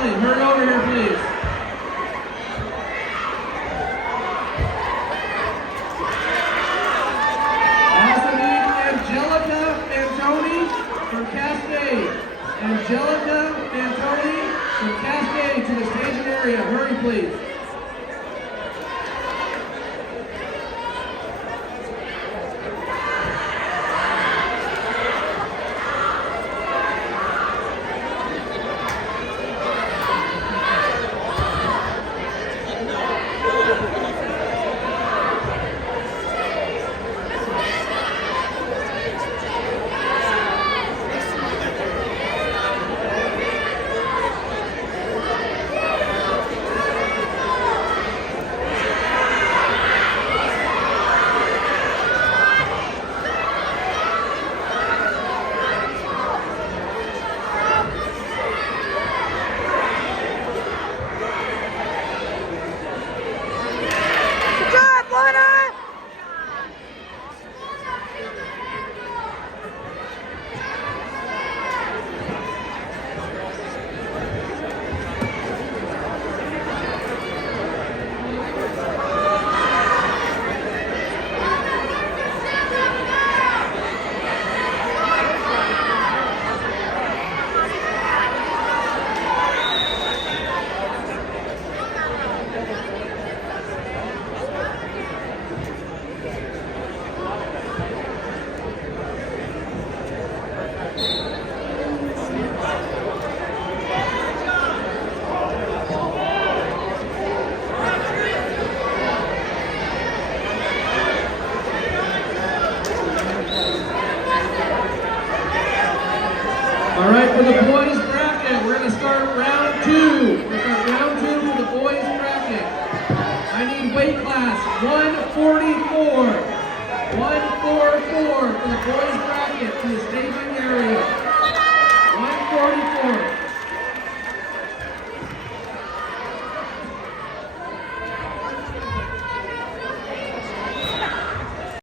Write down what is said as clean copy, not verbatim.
Allie, hurry over here, please. Also need Angelica Antoni from Cascade. Angelica Antoni from Cascade to the staging area. Hurry, please. All right, for the boys bracket, we're going to start round two. We're going to start round two for the boys bracket. I need weight class 144. 144 for the boys bracket to the staging area. 144.